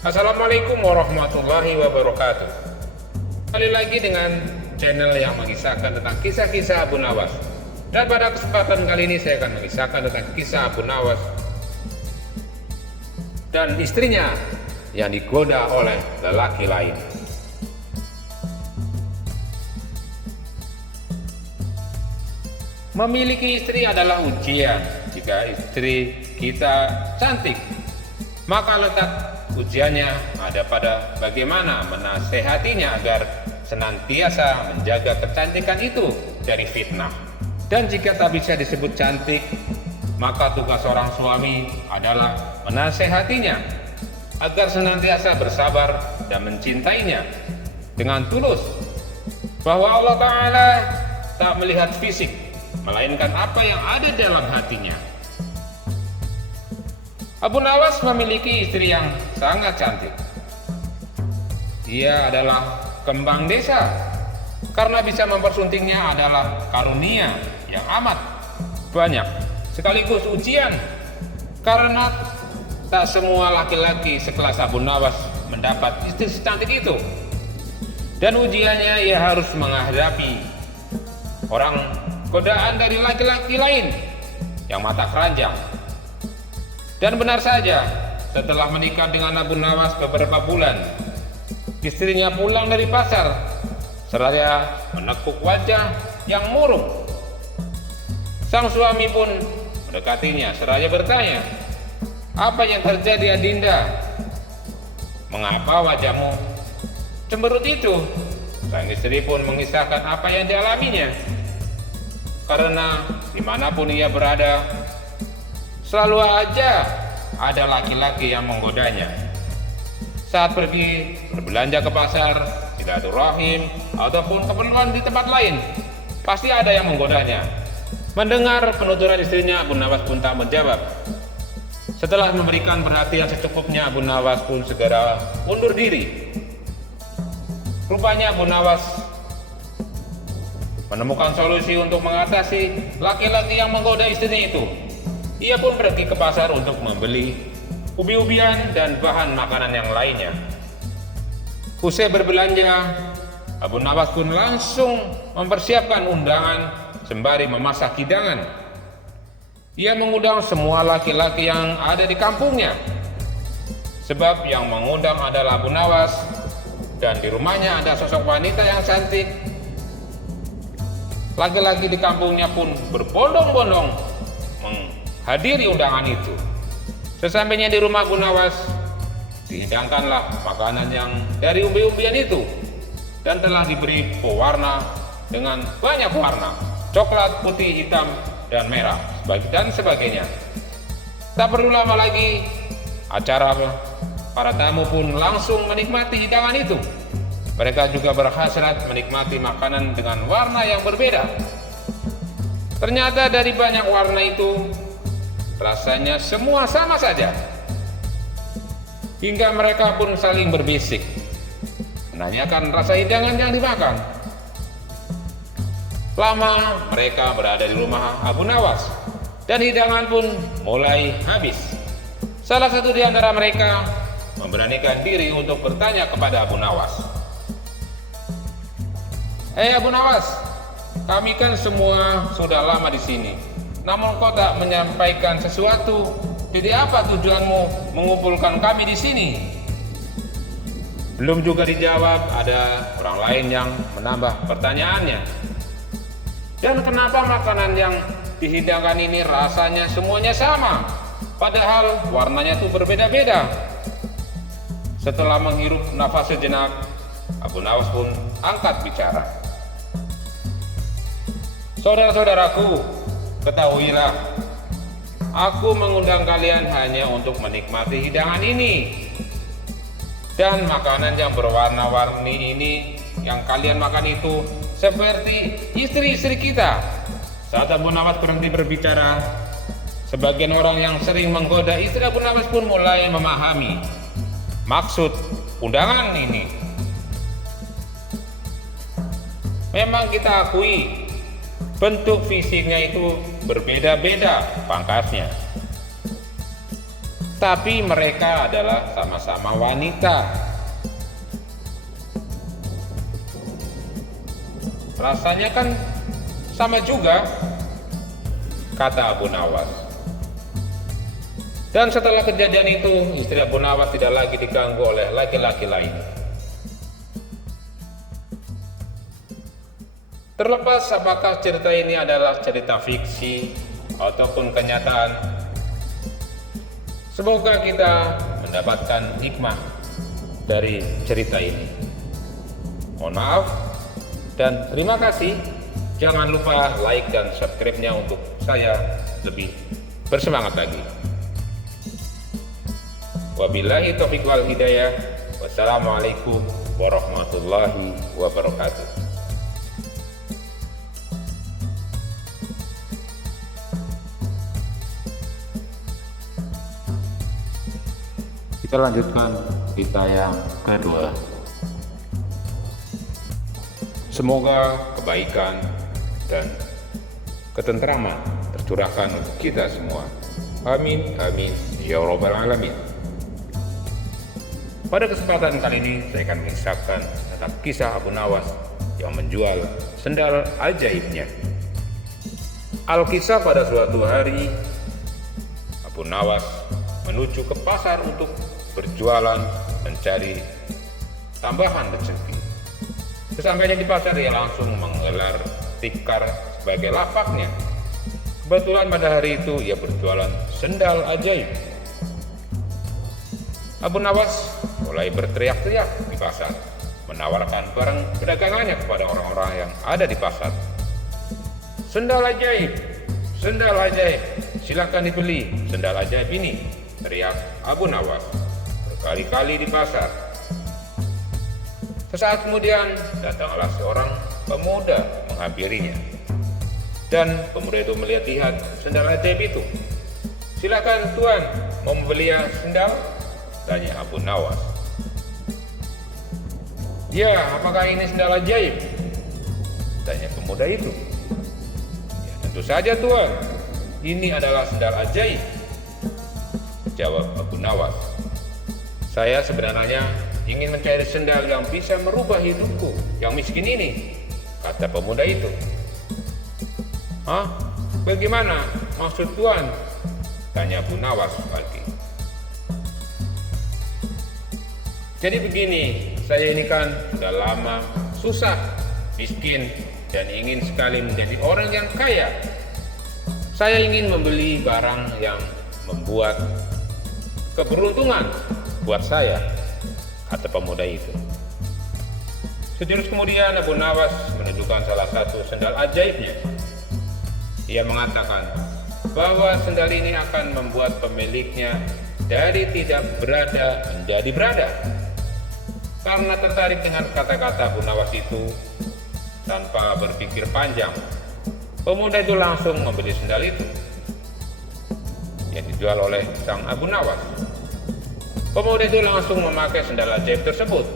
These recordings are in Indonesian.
Assalamualaikum warahmatullahi wabarakatuh. Kembali lagi dengan channel yang mengisahkan tentang kisah-kisah Abu Nawas. Dan pada kesempatan kali ini saya akan mengisahkan tentang kisah Abu Nawas dan istrinya yang digoda oleh lelaki lain. Memiliki istri adalah ujian. Jika istri kita cantik, maka letak ujiannya ada pada bagaimana menasehatinya agar senantiasa menjaga kecantikan itu dari fitnah. Dan jika tak bisa disebut cantik, maka tugas seorang suami adalah menasehatinya agar senantiasa bersabar dan mencintainya dengan tulus, bahwa Allah Ta'ala tak melihat fisik, melainkan apa yang ada dalam hatinya. Abu Nawas memiliki istri yang sangat cantik. Ia adalah kembang desa, karena bisa mempersuntingnya adalah karunia yang amat banyak, sekaligus ujian, karena tak semua laki-laki sekelas Abu Nawas mendapat istri secantik itu. Dan ujiannya ia harus menghadapi orang godaan dari laki-laki lain yang mata keranjang. Dan benar saja, setelah menikah dengan Abu Nawas beberapa bulan, istrinya pulang dari pasar seraya menekuk wajah yang murung. Sang suami pun mendekatinya seraya bertanya, "Apa yang terjadi, Adinda? Mengapa wajahmu cemberut itu?" Sang istri pun mengisahkan apa yang dialaminya, karena dimanapun ia berada, selalu aja ada laki-laki yang menggodanya. Saat pergi berbelanja ke pasar, silaturahim, ataupun keperluan di tempat lain, pasti ada yang menggodanya. Mendengar penuturan istrinya, Abu Nawas pun tak menjawab. Setelah memberikan perhatian secukupnya, Abu Nawas pun segera undur diri. Rupanya Abu Nawas menemukan solusi untuk mengatasi laki-laki yang menggoda istrinya itu. Ia pun pergi ke pasar untuk membeli ubi-ubian dan bahan makanan yang lainnya. Usai berbelanja, Abu Nawas pun langsung mempersiapkan undangan sembari memasak hidangan. Ia mengundang semua laki-laki yang ada di kampungnya, sebab yang mengundang adalah Abu Nawas, dan di rumahnya ada sosok wanita yang cantik. Laki-laki di kampungnya pun berbondong-bondong menghadiri undangan itu. Sesampainya di rumah Abu Nawas, dihidangkanlah makanan yang dari umbi-umbian itu, dan telah diberi pewarna dengan banyak warna, coklat, putih, hitam, dan merah, dan sebagainya. Tak perlu lama lagi, para tamu pun langsung menikmati hidangan itu. Mereka juga berhasrat menikmati makanan dengan warna yang berbeda. Ternyata dari banyak warna itu, rasanya semua sama saja. Hingga mereka pun saling berbisik, menanyakan rasa hidangan yang dimakan. Lama mereka berada di rumah Abu Nawas, dan hidangan pun mulai habis. Salah satu di antara mereka memberanikan diri untuk bertanya kepada Abu Nawas, Abu Nawas, kami kan semua sudah lama di sini, namun kau tak menyampaikan sesuatu. Jadi apa tujuanmu mengumpulkan kami di sini?" Belum juga dijawab, ada orang lain yang menambah pertanyaannya. "Dan kenapa makanan yang dihidangkan ini rasanya semuanya sama, padahal warnanya tuh berbeda-beda?" Setelah menghirup nafas sejenak, Abu Nawas pun angkat bicara. "Saudara-saudaraku, ketahuilah, aku mengundang kalian hanya untuk menikmati hidangan ini. Dan makanan yang berwarna-warni ini yang kalian makan itu seperti istri-istri kita." Saat Abu Nawas berhenti berbicara, sebagian orang yang sering menggoda istri Abu Nawas pun mulai memahami maksud undangan ini. Memang kita akui, bentuk fisiknya itu berbeda-beda pangkasnya. tapi mereka adalah sama-sama wanita. Rasanya kan sama juga, kata Abu Nawas. Dan setelah kejadian itu, istri Abu Nawas tidak lagi diganggu oleh laki-laki lain. Terlepas apakah cerita ini adalah cerita fiksi ataupun kenyataan, semoga kita mendapatkan hikmah dari cerita ini. Mohon maaf dan terima kasih. Jangan lupa like dan subscribe-nya untuk saya lebih bersemangat lagi. Wabillahi taufiq wal hidayah. Wassalamualaikum warahmatullahi wabarakatuh. Kita lanjutkan cerita yang kedua. Semoga kebaikan dan ketentraman tercurahkan untuk kita semua. Amin, amin, ya rabbal alamin. Pada kesempatan kali ini saya akan mengisahkan tentang kisah Abu Nawas yang menjual sendal ajaibnya. Alkisah, pada suatu hari Abu Nawas menuju ke pasar untuk berjualan mencari tambahan rezeki. Sesampainya di pasar, ia langsung menggelar tikar sebagai lapaknya. Kebetulan pada hari itu ia berjualan sendal ajaib. Abu Nawas mulai berteriak-teriak di pasar, menawarkan barang perdagangannya kepada orang-orang yang ada di pasar. Sendal ajaib, silakan dibeli sendal ajaib ini, teriak Abu Nawas berkali-kali di pasar. Sesaat kemudian datanglah seorang pemuda menghampirinya, dan pemuda itu melihat sendal ajaib itu. Silakan tuan, mau membeli sendal? Tanya Abu Nawas. Ya, apakah ini sendal ajaib? Tanya pemuda itu. Ya, tentu saja tuan, ini adalah sendal ajaib, jawab Abu Nawas. Saya sebenarnya ingin mencari sendal yang bisa merubah hidupku yang miskin ini, kata pemuda itu. Hah? Bagaimana maksud tuan? Tanya Abu Nawas lagi. Jadi begini, saya ini kan sudah lama susah, miskin, dan ingin sekali menjadi orang yang kaya. Saya ingin membeli barang yang membuat keberuntungan buat saya, kata pemuda itu. Sejurus kemudian Abu Nawas menunjukkan salah satu sendal ajaibnya. Ia mengatakan bahwa sendal ini akan membuat pemiliknya dari tidak berada menjadi berada. Karena tertarik dengan kata-kata Abu Nawas itu, tanpa berpikir panjang, pemuda itu langsung membeli sendal itu yang dijual oleh sang Abu Nawas. Pemuda itu langsung memakai sendal ajaib tersebut,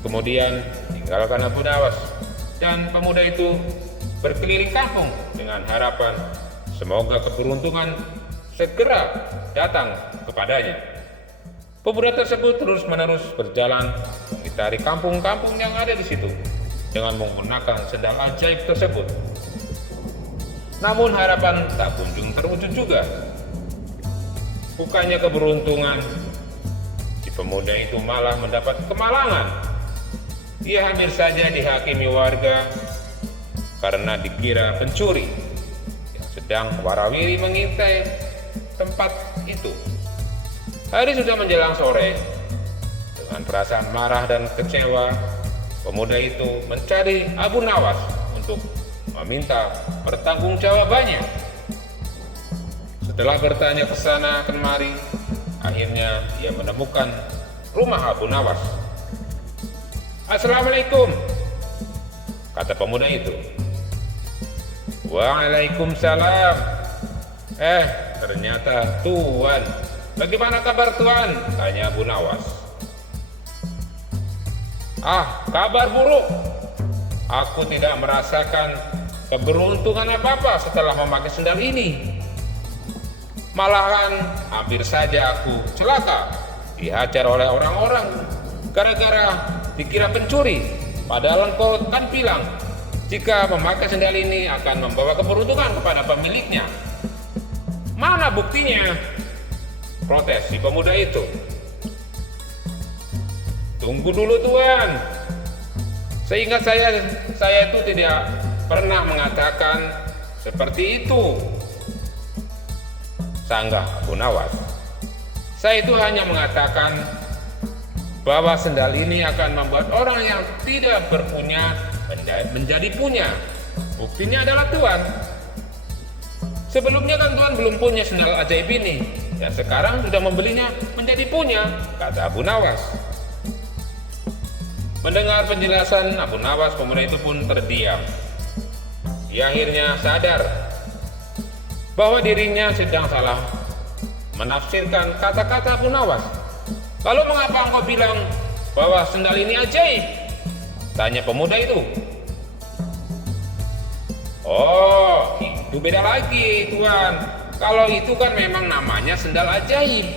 kemudian tinggalkan Abu Nawas, dan pemuda itu berkeliling kampung dengan harapan semoga keberuntungan segera datang kepadanya. Pemuda tersebut terus-menerus berjalan mengitari kampung-kampung yang ada di situ dengan menggunakan sendal ajaib tersebut. Namun harapan tak kunjung terwujud juga. Bukannya keberuntungan, si pemuda itu malah mendapat kemalangan. Ia hampir saja dihakimi warga karena dikira pencuri yang sedang warawiri mengintai tempat itu. Hari sudah menjelang sore. Dengan perasaan marah dan kecewa, pemuda itu mencari Abu Nawas untuk meminta pertanggungjawabannya. Setelah bertanya ke sana kemari, akhirnya ia menemukan rumah Abu Nawas. Assalamualaikum, kata pemuda itu. Waalaikumsalam. Ternyata tuan. Bagaimana kabar tuan? Tanya Abu Nawas. Kabar buruk. Aku tidak merasakan keberuntungan apa-apa setelah memakai sendal ini. Malahan hampir saja aku celaka, dihajar oleh orang-orang gara-gara dikira pencuri. Padahal engkau kan bilang jika memakai sendal ini akan membawa keberuntungan kepada pemiliknya. Mana buktinya? Protes si pemuda itu. Tunggu dulu Tuan. Seingat saya itu tidak pernah mengatakan seperti itu, sanggah Abu Nawas. Saya itu hanya mengatakan bahwa sendal ini akan membuat orang yang tidak berpunya menjadi punya. Buktinya adalah Tuan. Sebelumnya kan Tuan belum punya sendal ajaib ini, dan sekarang sudah membelinya menjadi punya, kata Abu Nawas. Mendengar penjelasan Abu Nawas, pemuda itu pun terdiam. Ia akhirnya sadar bahwa dirinya sedang salah menafsirkan kata-kata Abu Nawas. Lalu mengapa engkau bilang bahwa sendal ini ajaib? Tanya pemuda itu. Oh, itu beda lagi Tuan. Kalau itu kan memang namanya sendal ajaib.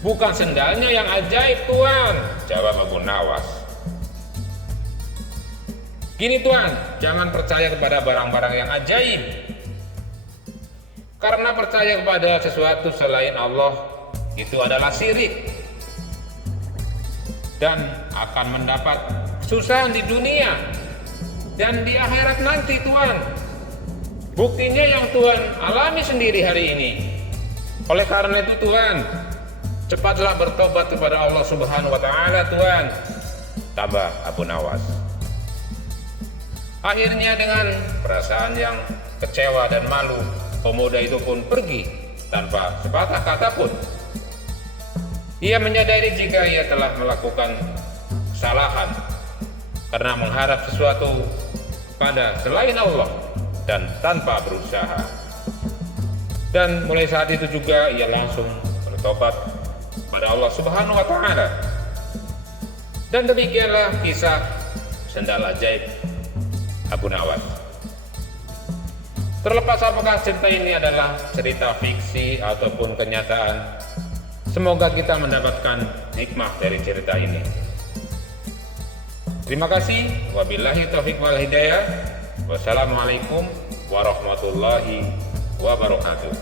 Bukan sendalnya yang ajaib Tuan, jawab Abu Nawas. Gini Tuan, jangan percaya kepada barang-barang yang ajaib. Karena percaya kepada sesuatu selain Allah itu adalah syirik dan akan mendapat kesusahan di dunia dan di akhirat nanti Tuan. Buktinya yang Tuan alami sendiri hari ini. Oleh karena itu Tuan, cepatlah bertobat kepada Allah Subhanahu wa Ta'ala Tuan, tambah Abu Nawas. Akhirnya dengan perasaan yang kecewa dan malu, pemuda itu pun pergi tanpa sepatah kata pun. Ia menyadari jika ia telah melakukan kesalahan karena mengharap sesuatu pada selain Allah dan tanpa berusaha. Dan mulai saat itu juga ia langsung bertobat pada Allah Subhanahu wa Ta'ala. Dan demikianlah kisah sendal ajaib Abu Nawas. Terlepas apakah cerita ini adalah cerita fiksi ataupun kenyataan, semoga kita mendapatkan hikmah dari cerita ini. Terima kasih. Wabillahi taufiq wal hidayah. Wassalamualaikum warahmatullahi wabarakatuh.